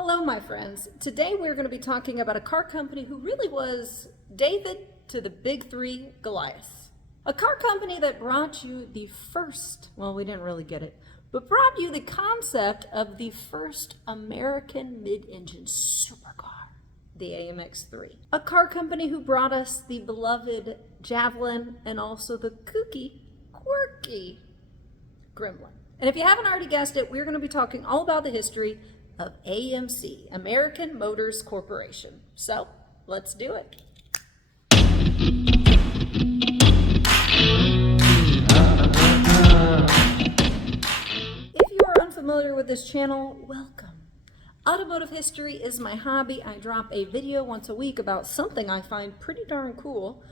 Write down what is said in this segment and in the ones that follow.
Hello, my friends. Today we're going to be talking about a car company who really was David to the big three Goliaths. A car company that brought you the first, well, we didn't really get it, but brought you the concept of the first American mid-engine supercar, the AMX3. A car company who brought us the beloved Javelin and also the kooky, quirky Gremlin. And if you haven't already guessed it, we're going to be talking all about the history of AMC, American Motors Corporation. So, let's do it. If you are unfamiliar with this channel, welcome. Automotive history is my hobby. I drop a video once a week about something I find pretty darn cool.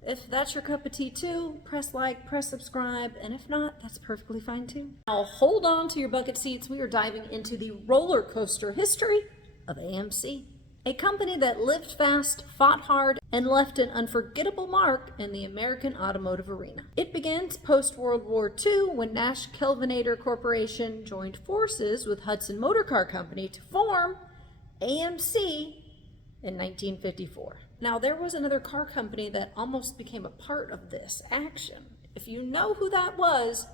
If that's your cup of tea too, press like, press subscribe, and if not, that's perfectly fine too. Now hold on to your bucket seats. We are diving into the roller coaster history of AMC, a company that lived fast, fought hard, and left an unforgettable mark in the American automotive arena. It begins post-World War II when Nash-Kelvinator Corporation joined forces with Hudson Motor Car Company to form AMC in 1954. Now, there was another car company that almost became a part of this action. If you know who that was,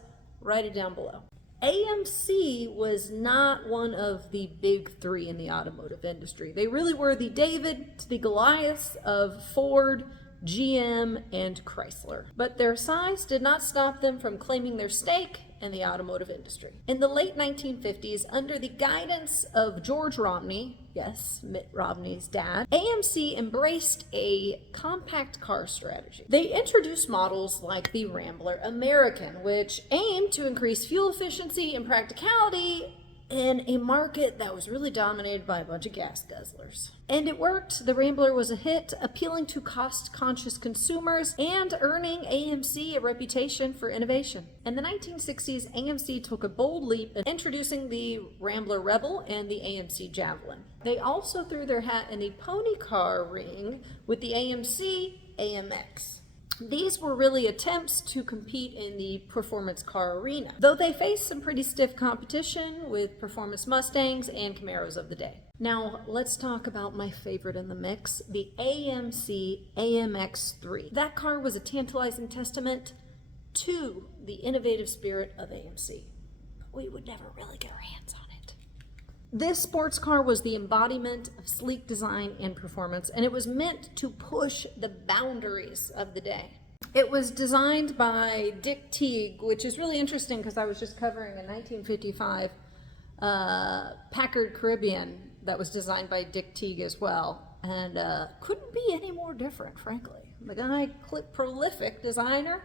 write it down below. AMC was not one of the big three in the automotive industry. They really were the David to the Goliaths of Ford, GM, and Chrysler. But their size did not stop them from claiming their stake in the automotive industry. In the late 1950s, under the guidance of George Romney, yes, Mitt Romney's dad, AMC embraced a compact car strategy. They introduced models like the Rambler American, which aimed to increase fuel efficiency and practicality in a market that was really dominated by a bunch of gas guzzlers. And it worked. The Rambler was a hit, appealing to cost-conscious consumers and earning AMC a reputation for innovation. In the 1960s, AMC took a bold leap in introducing the Rambler Rebel and the AMC Javelin. They also threw their hat in the pony car ring with the AMC AMX. These were really attempts to compete in the performance car arena, though they faced some pretty stiff competition with performance Mustangs and Camaros of the day. Now, let's talk about my favorite in the mix, the AMC AMX3. That car was a tantalizing testament to the innovative spirit of AMC, but we would never really get our hands on it. This sports car was the embodiment of sleek design and performance, and it was meant to push the boundaries of the day. It was designed by Dick Teague, which is really interesting because I was just covering a 1955 Packard Caribbean that was designed by Dick Teague as well, and couldn't be any more different, frankly. The guy, prolific designer,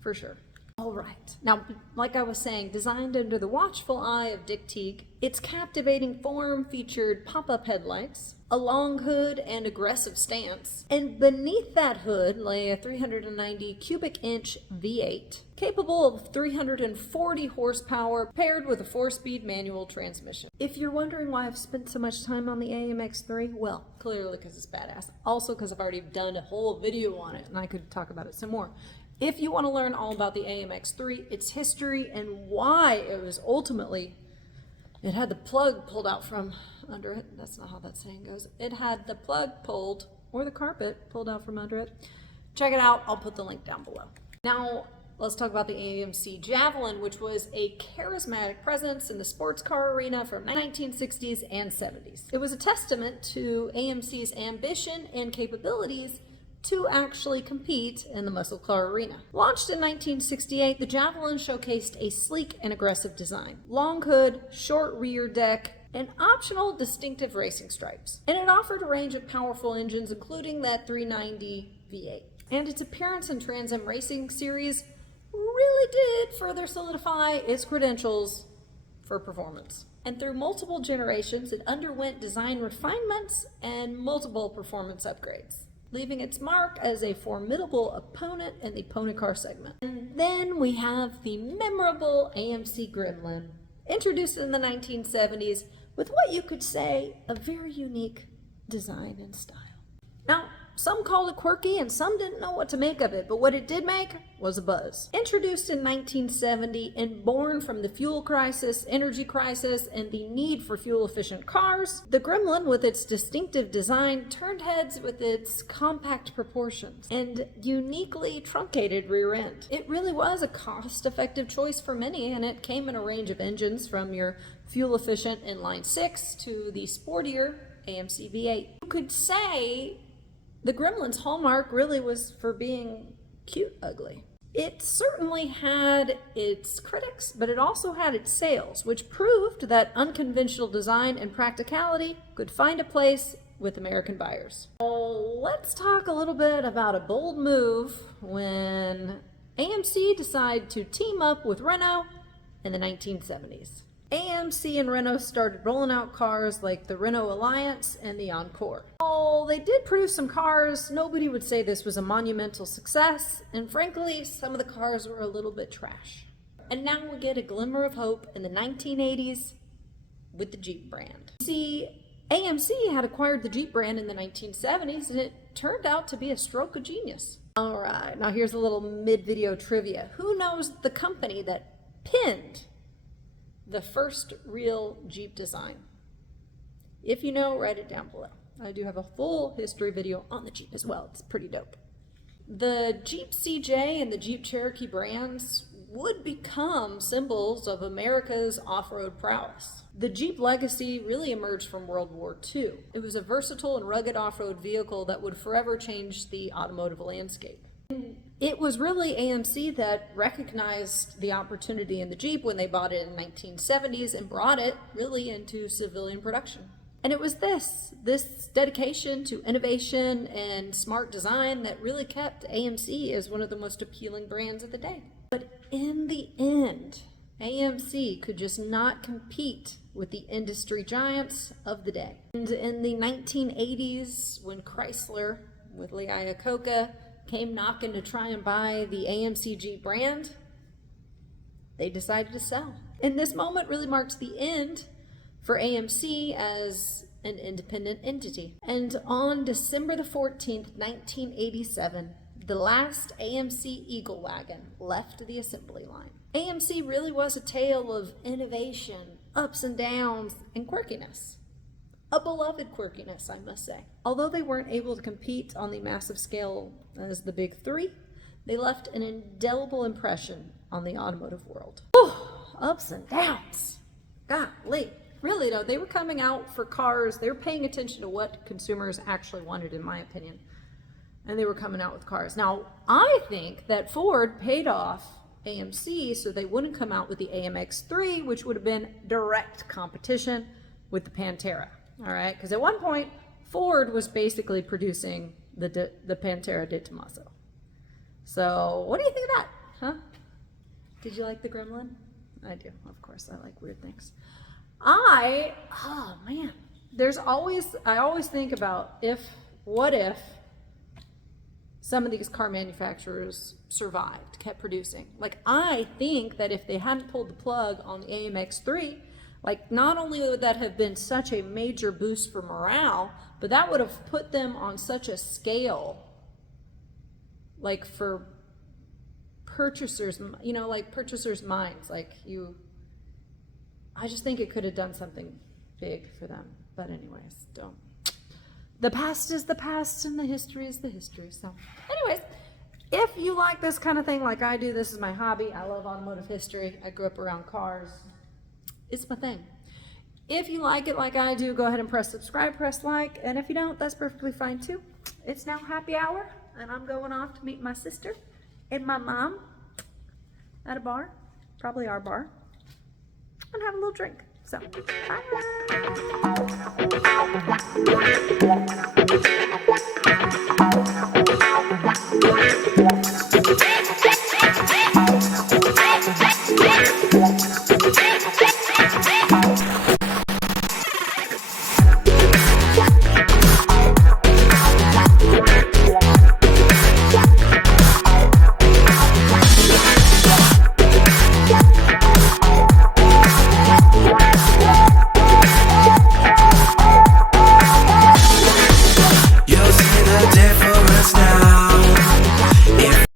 for sure. All right. Now, like I was saying, designed under the watchful eye of Dick Teague, its captivating form featured pop-up headlights, a long hood and aggressive stance, and beneath that hood lay a 390 cubic inch V8, capable of 340 horsepower, paired with a 4-speed manual transmission. If you're wondering why I've spent so much time on the AMX3, well, clearly because it's badass. Also because I've already done a whole video on it, and I could talk about it some more. If you want to learn all about the AMX3, its history, and why it was ultimately, it had the plug pulled out from under it. That's not how that saying goes. It had the plug pulled, or the carpet pulled out from under it. Check it out. I'll put the link down below. Now, let's talk about the AMC Javelin, which was a charismatic presence in the sports car arena from the 1960s and 70s. It was a testament to AMC's ambition and capabilities to actually compete in the muscle car arena. Launched in 1968, the Javelin showcased a sleek and aggressive design. Long hood, short rear deck, and optional distinctive racing stripes. And it offered a range of powerful engines, including that 390 V8. And its appearance in Trans Am Racing Series really did further solidify its credentials for performance. And through multiple generations, it underwent design refinements and multiple performance upgrades, leaving its mark as a formidable opponent in the pony car segment. And then we have the memorable AMC Gremlin, introduced in the 1970s with what you could say a very unique design and style. Now, Some called it quirky and some didn't know what to make of it, but what it did make was a buzz. Introduced in 1970 and born from the fuel crisis, energy crisis, and the need for fuel-efficient cars, the Gremlin, with its distinctive design, turned heads with its compact proportions and uniquely truncated rear end. It really was a cost-effective choice for many, and it came in a range of engines from your fuel-efficient inline six to the sportier AMC V8. You could say the Gremlin's hallmark really was for being cute ugly. It certainly had its critics, but it also had its sales, which proved that unconventional design and practicality could find a place with American buyers. Well, let's talk a little bit about a bold move when AMC decided to team up with Renault in the 1970s. AMC and Renault started rolling out cars like the Renault Alliance and the Encore. While they did produce some cars, nobody would say this was a monumental success, and frankly, some of the cars were a little bit trash. And now we get a glimmer of hope in the 1980s with the Jeep brand. See, AMC had acquired the Jeep brand in the 1970s, and it turned out to be a stroke of genius. All right, now here's a little mid-video trivia. Who knows the company that pinned the first real Jeep design? If you know, write it down below. I do have a full history video on the Jeep as well. It's pretty dope. The Jeep CJ and the Jeep Cherokee brands would become symbols of America's off-road prowess. The Jeep legacy really emerged from World War II. It was a versatile and rugged off-road vehicle that would forever change the automotive landscape. It was really AMC that recognized the opportunity in the Jeep when they bought it in the 1970s and brought it really into civilian production. And it was this dedication to innovation and smart design that really kept AMC as one of the most appealing brands of the day. But in the end, AMC could just not compete with the industry giants of the day. And in the 1980s, when Chrysler, with Lee Iacocca, came knocking to try and buy the AMC Jeep brand, they decided to sell. And this moment really marks the end for AMC as an independent entity. And on December the 14th, 1987, the last AMC Eagle wagon left the assembly line. AMC really was a tale of innovation, ups and downs, and quirkiness. A beloved quirkiness, I must say. Although they weren't able to compete on the massive scale as the big three, they left an indelible impression on the automotive world. Whew, ups and downs. Golly. Really though, they were coming out for cars, they were paying attention to what consumers actually wanted, in my opinion. And they were coming out with cars. Now, I think that Ford paid off AMC so they wouldn't come out with the AMX3, which would have been direct competition with the Pantera. All right, because at one point, Ford was basically producing the Pantera de Tomaso. So what do you think of that, huh? Did you like the Gremlin? I do, of course, I like weird things. Oh man, I always think about what if some of these car manufacturers survived, kept producing. Like, I think that if they hadn't pulled the plug on the AMX3, like, not only would that have been such a major boost for morale, but that would have put them on such a scale, like, for purchasers, you know, like purchasers' minds. Like, I just think it could have done something big for them. But anyways, don't. The past is the past and the history is the history. So anyways, if you like this kind of thing like I do, this is my hobby. I love automotive history. I grew up around cars. It's my thing. If you like it like I do, go ahead and press subscribe, press like, and if you don't, that's perfectly fine too. It's now happy hour, and I'm going off to meet my sister and my mom at a bar, probably our bar, and have a little drink. So, bye.